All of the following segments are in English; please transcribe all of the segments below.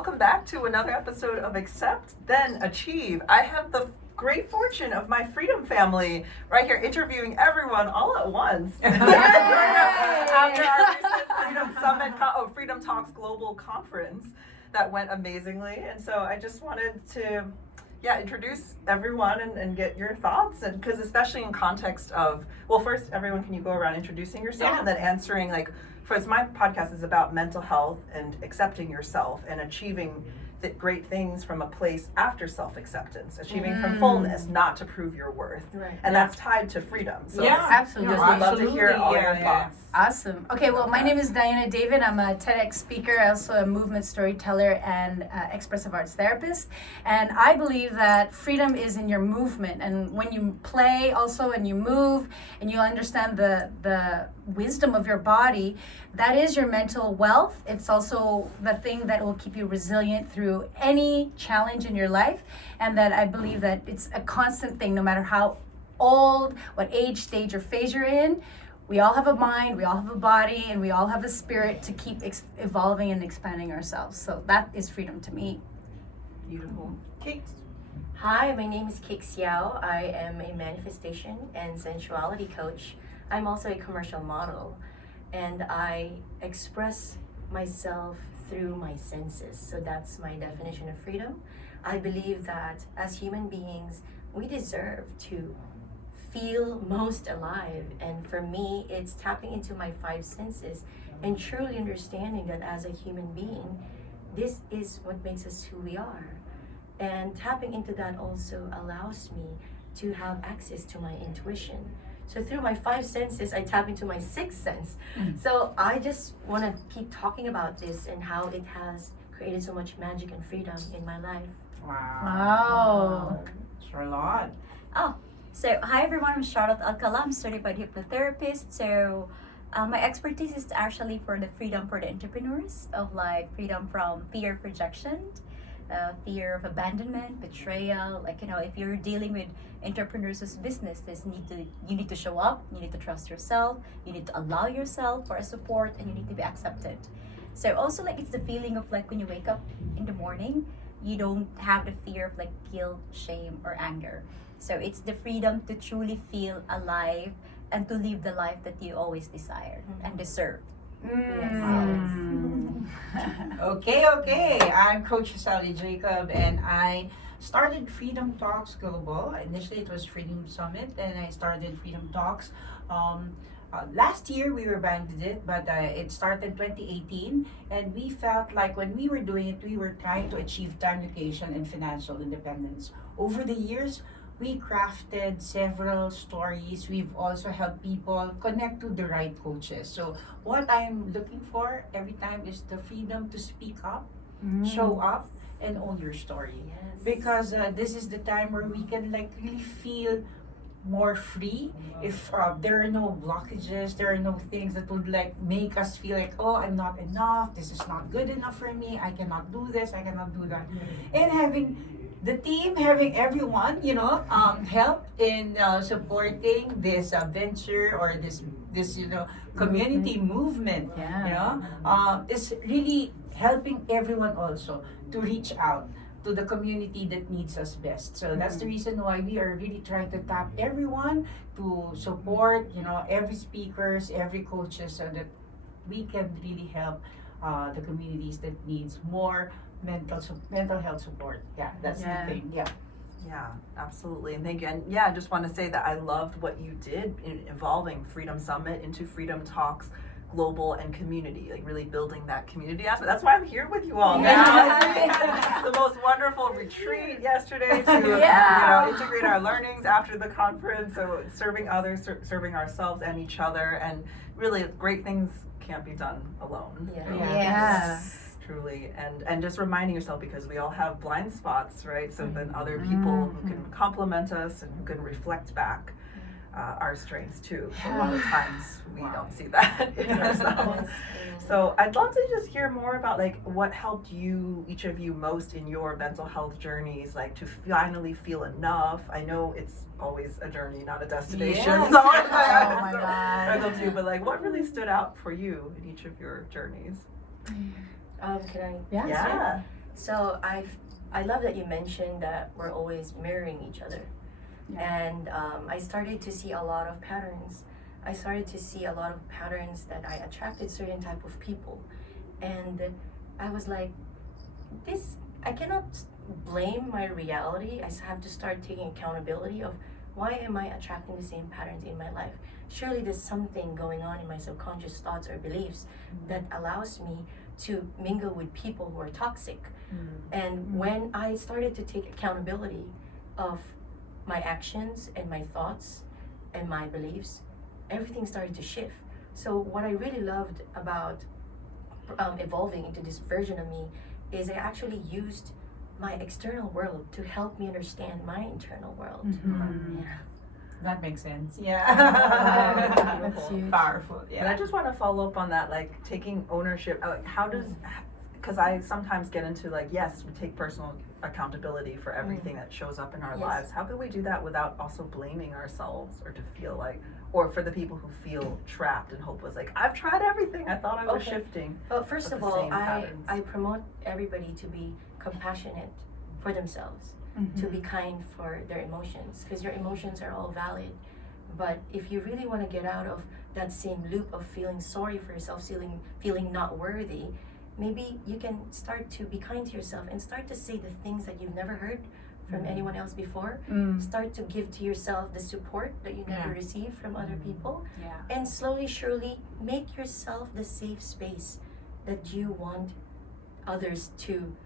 welcome back to another episode of Accept, Then Achieve. I have the great fortune of my Freedom family right here interviewing everyone all at once. After our recent Freedom Summit, Freedom Talks Global Conference that went amazingly. And so I just wanted to introduce everyone and get your thoughts, and because especially in context of, well, first, everyone, can you go around introducing yourself and then answering, like, first, my podcast is about mental health and accepting yourself and achieving the great things from a place after self-acceptance, achieving from fullness, not to prove your worth. Right. And that's tied to freedom. So absolutely. Just would love to hear all your thoughts. Awesome. Okay, well, my name is Diana David. I'm a TEDx speaker, also a movement storyteller and expressive arts therapist. And I believe that freedom is in your movement. And when you play also and you move and you understand the wisdom of your body, that is your mental wealth. It's also the thing that will keep you resilient through any challenge in your life. And that I believe that it's a constant thing, no matter how old, what age, stage, or phase you're in. We all have a mind, we all have a body, and we all have a spirit to keep evolving and expanding ourselves. So that is freedom to me. Beautiful. Kate. Hi, my name is Kik Xiao. I am a manifestation and sensuality coach. I'm also a commercial model, and I express myself through my senses. So that's my definition of freedom. I believe that as human beings, we deserve to feel most alive, and for me, it's tapping into my five senses and truly understanding that as a human being, this is what makes us who we are. And tapping into that also allows me to have access to my intuition. So through my five senses, I tap into my sixth sense. So I just want to keep talking about this and how it has created so much magic and freedom in my life. Wow. Charlotte. So, hi everyone, I'm Charlotte Alcala. I'm certified hypnotherapist. So, my expertise is actually for the freedom for the entrepreneurs, of like freedom from fear of rejection, fear of abandonment, betrayal. Like, if you're dealing with entrepreneurs whose business, you need to show up, you need to trust yourself, you need to allow yourself for a support, and you need to be accepted. So also, like, it's the feeling of like when you wake up in the morning, you don't have the fear of like guilt, shame, or anger. So it's the freedom to truly feel alive and to live the life that you always desired and deserve. Okay. I'm Coach Sally Jacob, and I started Freedom Talks Global. Initially, it was Freedom Summit, and I started Freedom Talks. Last year, we rebranded it, but it started 2018, and we felt like when we were doing it, we were trying to achieve time, location, and financial independence. Over the years, we crafted several stories. We've also helped people connect to the right coaches. So what I'm looking for every time is the freedom to speak up, show up, and own your story. Yes. Because this is the time where we can like really feel more free. If there are no blockages, there are no things that would like make us feel like, oh, I'm not enough, this is not good enough for me, I cannot do this, I cannot do that. And having the team, having everyone, help in supporting this venture or this community movement, is really helping everyone also to reach out to the community that needs us best. So that's the reason why we are really trying to tap everyone to support, every speakers, every coaches, so that we can really help the communities that needs more mental health support. Yeah, that's the thing. Yeah, absolutely. And thank you. And I just want to say that I loved what you did in evolving Freedom Summit into Freedom Talks Global and community, like really building that community aspect. That's why I'm here with you all now. We had the most wonderful retreat yesterday to integrate our learnings after the conference. So serving others, serving ourselves and each other, and really great things can't be done alone. Yes. Truly, and just reminding yourself, because we all have blind spots, right? So then other people who can complement us and who can reflect back our strengths too. A lot of times we don't see that in ourselves. So I'd love to just hear more about like what helped you, each of you, most in your mental health journeys, like to finally feel enough. I know it's always a journey, not a destination. Yes. So my God. too, but like what really stood out for you in each of your journeys? Can I? Yeah. So I love that you mentioned that we're always mirroring each other. And I started to see a lot of patterns. I started to see a lot of patterns that I attracted certain type of people. And I was like, I cannot blame my reality. I have to start taking accountability of why am I attracting the same patterns in my life? Surely there's something going on in my subconscious thoughts or beliefs that allows me to mingle with people who are toxic. And when I started to take accountability of my actions and my thoughts and my beliefs, everything started to shift. So what I really loved about evolving into this version of me is I actually used my external world to help me understand my internal world. Yeah. That makes sense. Yeah. That's huge. Powerful. And I just want to follow up on that, like taking ownership. Like, how does, because I sometimes get into like, yes, we take personal accountability for everything that shows up in our Yes. lives. How can we do that without also blaming ourselves, or to feel like, or for the people who feel trapped and hopeless, like I've tried everything, I thought I was Okay. shifting. But first But of the all, same I patterns. promote everybody to be compassionate for themselves, to be kind for their emotions, because your emotions are all valid. But if you really want to get out of that same loop of feeling sorry for yourself, feeling not worthy, maybe you can start to be kind to yourself and start to say the things that you've never heard from anyone else before. Start to give to yourself the support that you never received from other people, Yeah. and slowly, surely make yourself the safe space that you want others to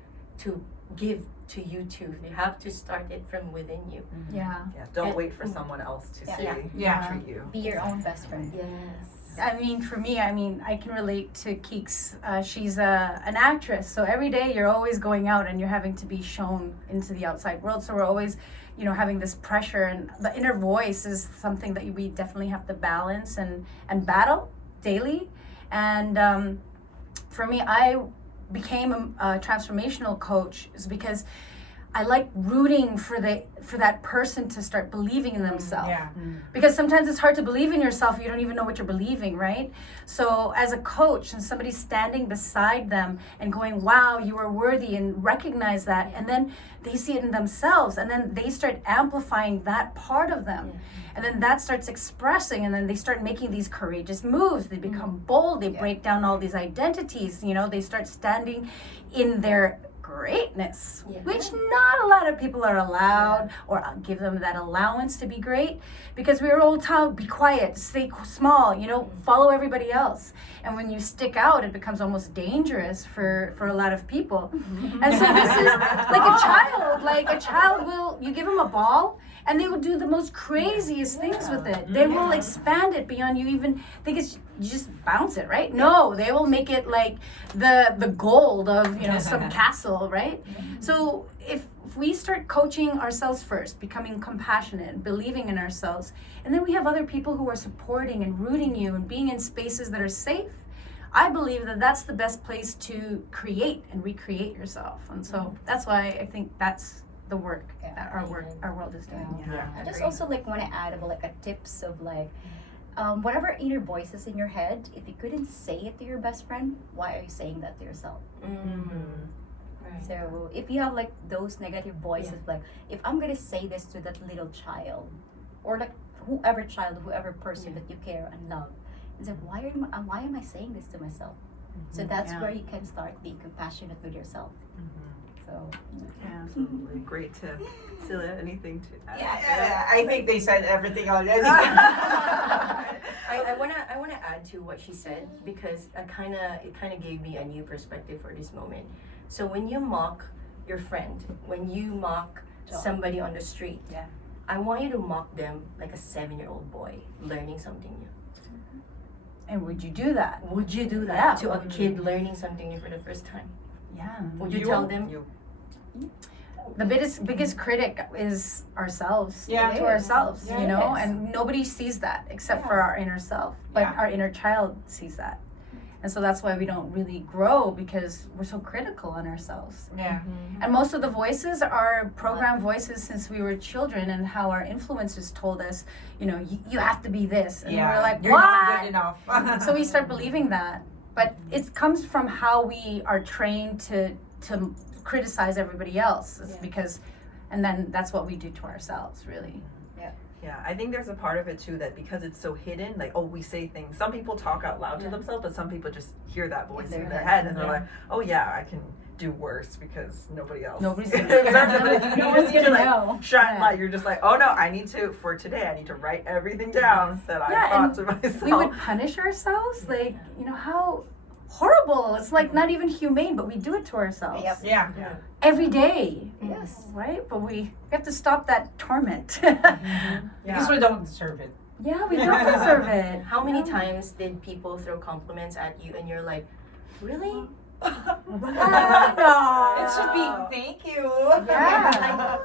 give to you too. You have to start it from within you. Yeah. Yeah, don't And- wait for someone else to Yeah. say, Yeah. treat you. Be your own best friend. Yes. I mean, for me, I can relate to Keeks. She's an actress, so every day you're always going out and you're having to be shown into the outside world. So we're always, having this pressure, and the inner voice is something that we definitely have to balance and battle daily. And for me, I became a transformational coach is because I like rooting for that person to start believing in themselves. Yeah. Because sometimes it's hard to believe in yourself. You don't even know what you're believing, right? So as a coach and somebody standing beside them and going, wow, you are worthy, and recognize that. And then they see it in themselves, and then they start amplifying that part of them. And then that starts expressing, and then they start making these courageous moves. They become bold. They break down all these identities. They start standing in their greatness, which not a lot of people are allowed, or give them that allowance to be great, because we were all taught, be quiet, stay small, follow everybody else. And when you stick out, it becomes almost dangerous for a lot of people. And so this is like a child will, you give them a ball, and they will do the most craziest things with it. They will expand it beyond you even think it's, you just bounce it, right? No, they will make it like the gold of some castle, right? So if we start coaching ourselves first, becoming compassionate, believing in ourselves, and then we have other people who are supporting and rooting you and being in spaces that are safe, I believe that that's the best place to create and recreate yourself. And so that's why I think that's the work that our world is doing. Yeah. I just also want to add about a tips of whatever inner voices in your head, if you couldn't say it to your best friend, why are you saying that to yourself? Right. So if you have those negative voices, if I'm gonna say this to that little child, or whoever person that you care and love, it's why am I saying this to myself? So that's where you can start being compassionate with yourself. So Absolutely. Great tip. Celia, anything to add? Yeah, I think they said everything already. I wanna add to what she said, because it kind of gave me a new perspective for this moment. So when you mock your friend, when you mock somebody on the street, I want you to mock them like a 7-year-old boy learning something new. And would you do that? Would you do that to a kid learning something new for the first time? Yeah. Would you tell them? The biggest critic is ourselves. Yeah. To ourselves, Yeah, it is. and nobody sees that except for our inner self. But Yeah. our inner child sees that. And so that's why we don't really grow, because we're so critical on ourselves. Yeah. And most of the voices are programmed voices since we were children, and how our influencers told us, you have to be this. And we're like, you're what? not good enough. So we start believing that. But it comes from how we are trained to criticize everybody else. It's Yeah. because, and then that's what we do to ourselves, really. Yeah, I think there's a part of it too that because it's so hidden, like, oh, we say things. Some people talk out loud to themselves, but some people just hear that voice in their head and they're like, oh yeah, I can do worse because nobody else. Nobody's observes gonna- it, but no you one's just need to, gonna like, know. shine Yeah. light. You're just like, oh no, I need to, for today, I need to write everything down that I Yeah, thought and to myself. We would punish ourselves, like, you know, how horrible. It's like not even humane, but we do it to ourselves. Yep. Yeah. Yeah. Every day. Yes. Right? But we have to stop that torment. Because we don't deserve it. Yeah, we don't deserve it. How many times did people throw compliments at you and you're like, really? It should be thank you. Yeah.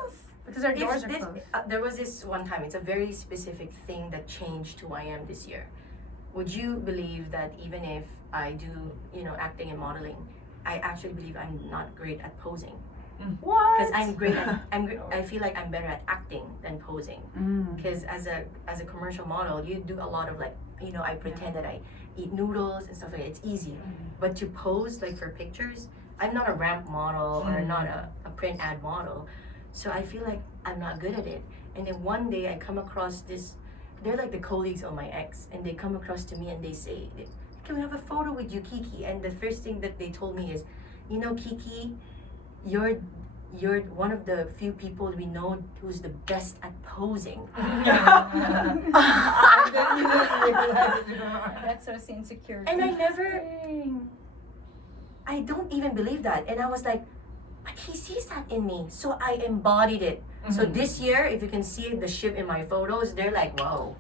Because our If doors are this- closed. there was this one time, it's a very specific thing that changed who I am this year. Would you believe that even if I do, acting and modeling, I actually believe I'm not great at posing? What? Because I feel like I'm better at acting than posing. Because as a commercial model, you do a lot of I pretend that I eat noodles and stuff like that. It's easy. But to pose for pictures, I'm not a ramp model or not a print ad model. So I feel like I'm not good at it. And then one day I come across this, they're like the colleagues of my ex, and they come across to me and they say, can we have a photo with you, Kiki? And the first thing that they told me is, Kiki, you're one of the few people we know who's the best at posing. That's so insecure. And I don't even believe that. And I was like, but he sees that in me. So I embodied it. So this year, if you can see the shift in my photos, they're like, whoa.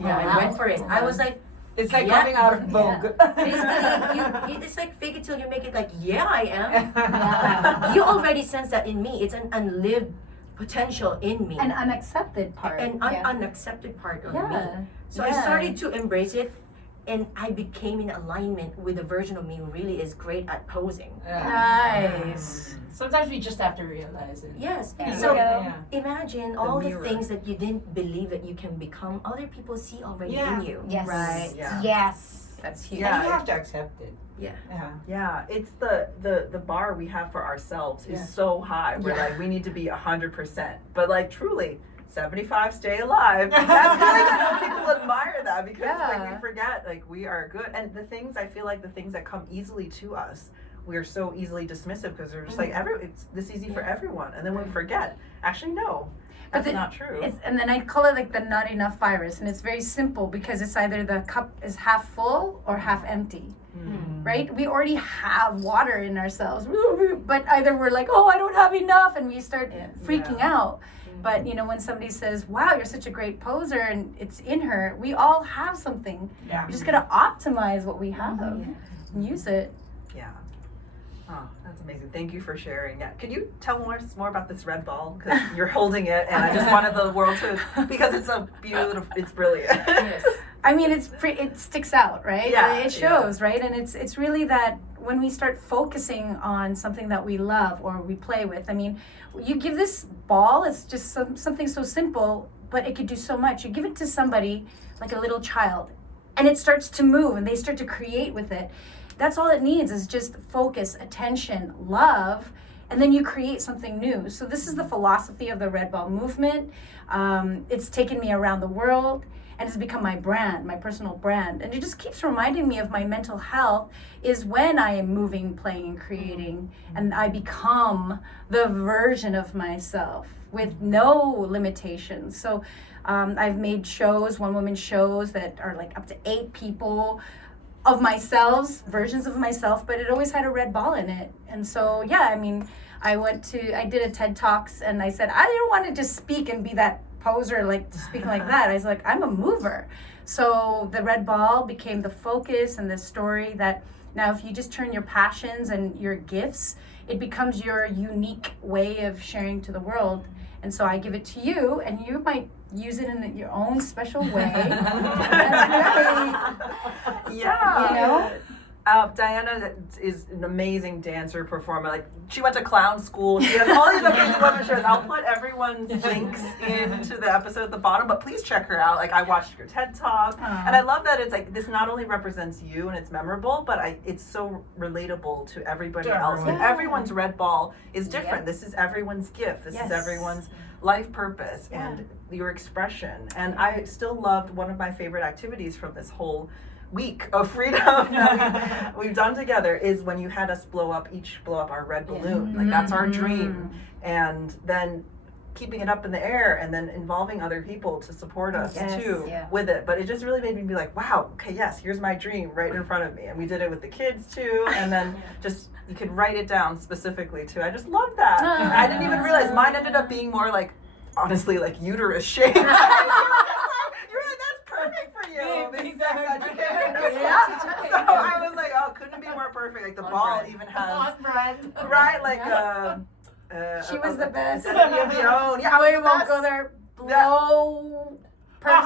Yeah, I went for it. I was like, It's like Yeah. coming out of Vogue. basically, it's like fake it till you make it like, yeah, I am. You already sense that in me. It's an unlived potential in me. An unaccepted part. An Yeah. unaccepted part of me. yeah. So I started to embrace it, and I became in alignment with the version of me who really is great at posing. Nice. Sometimes we just have to realize it. Yes. Yeah. So Yeah. imagine all the mirror. things that you didn't believe that you can become, other people see already Yeah. in you. Yes. Right. Yeah. Yes. That's huge. Yeah. And you have to accept it. Yeah. Yeah. Yeah, it's the bar we have for ourselves is Yeah. so high. We're Yeah. like, we need to be 100%. But truly, 75, stay alive. That's really good. People admire that because Yeah. we forget, we are good. And the things, I feel like the things that come easily to us, we are so easily dismissive because they're just it's this easy for everyone. And then we forget, actually, no, But that's not true. And then I call it the not enough virus. And it's very simple because it's either the cup is half full or half empty. Right? We already have water in ourselves. But either we're like, oh, I don't have enough. And we start freaking out. But, when somebody says, wow, you're such a great poser and it's in her, we all have something. Yeah. We just got to optimize what we have and use it. Yeah. Oh, that's amazing. Thank you for sharing. Yeah. Could you tell us more about this red ball? Because you're holding it, and I just wanted the world to, because it's a beautiful, it's brilliant. Yes. I mean, it sticks out, right? Yeah, It shows, right? And it's really that when we start focusing on something that we love or we play with. I mean, you give this ball, it's just something so simple, but it could do so much. You give it to somebody, like a little child, and it starts to move and they start to create with it. That's all it needs is just focus, attention, love, and then you create something new. So this is the philosophy of the Red Ball movement. It's taken me around the world and it's become my brand, my personal brand. And it just keeps reminding me of my mental health is when I am moving, playing, and creating, and I become the version of myself with no limitations. So I've made shows, one-woman shows that are up to 8 people of myself, versions of myself, but it always had a red ball in it. And so, I mean, I did a TED Talks and I said, I didn't want to just speak and be that poser, speaking like that. I was like, I'm a mover. So the red ball became the focus and the story that now if you just turn your passions and your gifts, it becomes your unique way of sharing to the world. And so I give it to you and you might use it in your own special way. That's right. Yeah. Diana is an amazing dancer, performer. Like, she went to clown school. She has all these amazing women shows. I'll put everyone's links into the episode at the bottom, but please check her out. Like, I watched your TED Talk, and I love that it's like, this not only represents you and it's memorable, but it's so relatable to everybody else. everyone. Like, everyone's red ball is different. This is everyone's gift. This is everyone's life purpose and your expression. And I still loved one of my favorite activities from this whole week of freedom that we've done together is when you had us blow up our red balloon. Like, that's our dream. And then keeping it up in the air and then involving other people to support us too with it. But it just really made me be like, wow, okay, yes, here's my dream right in front of me. And we did it with the kids too. And then just, you could write it down specifically too. I just love that. I didn't even realize mine ended up being more like, honestly, like uterus shaped. You're like, that's perfect for you. Being sex educator. So I was like, oh, couldn't be more perfect. Like, the ball even has, right, like, She was the best. identity of your own. Yeah, We won't go there. Blow person.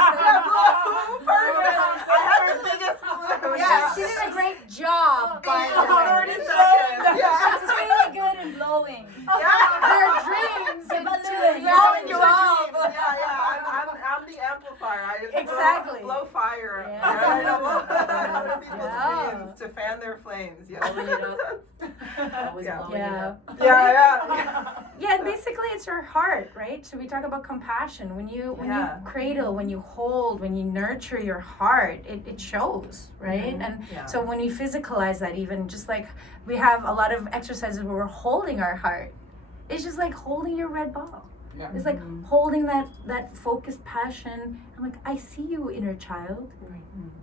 Perfect. I had the biggest balloon. Yeah, she did a great job. By the way. 30 seconds. Yeah. She's really good in blowing. Their dreams into Balloon. blowing Your job. dreams. Yeah. I'm the amplifier. I Exactly. blow fire. Yeah. Right? I blow other people's Yeah. dreams to fan their flames. Yeah. Blowing it up. Always Yeah. blowing it up. Yeah, and basically it's your heart, right? So we talk about compassion. When you cradle, when you hold, when you nurture your heart, it shows, right? And so when you physicalize that, even just like we have a lot of exercises where we're holding our heart, it's just like holding your red ball. Yeah. It's like holding that focused passion. I'm like, I see you, inner child.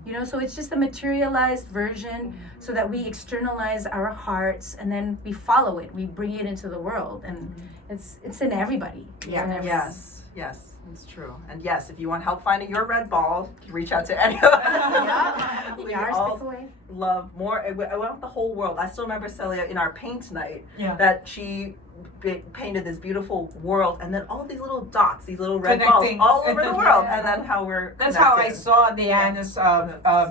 You know, so it's just a materialized version so that we externalize our hearts and then we follow it. We bring it into the world, and it's in everybody. It's in everybody. Yes, it's true. And yes, if you want help finding your red ball, reach out to any of us. We all love more. I want the whole world. I still remember Celia in our paint night that she painted this beautiful world, and then all these little dots, these little red balls all over the world, and then how we're That's connected. how I saw Diana's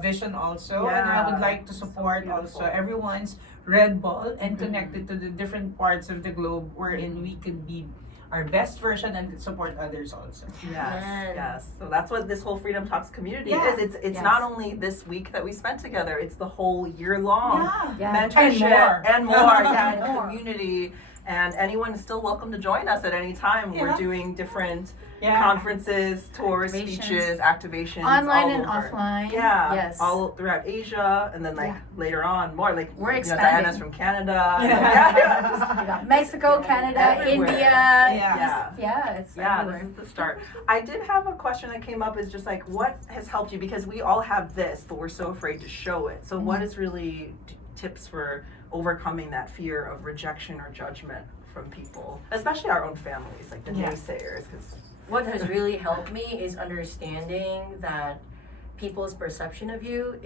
vision also, and I would like to support also everyone's red ball and connect it to the different parts of the globe wherein we can be our best version and support others also. Yes. So that's what this whole Freedom Talks community is. It's not only this week that we spent together, it's the whole year long mentorship and more, and community. And anyone is still welcome to join us at any time. We're doing different conferences, tours, speeches, activations, online all and over. offline. Yeah, Yes. all throughout Asia, and then later on more. Like, we're expanding. expanding. Diana's from Canada. We got Mexico, Canada, Everywhere. India. It's This everywhere. is the start. I did have a question that came up, is just like, what has helped you? Because we all have this, but we're so afraid to show it. So what is really tips for overcoming that fear of rejection or judgment from people, especially our own families, like the naysayers? Cause What has really helped me is understanding that people's perception of you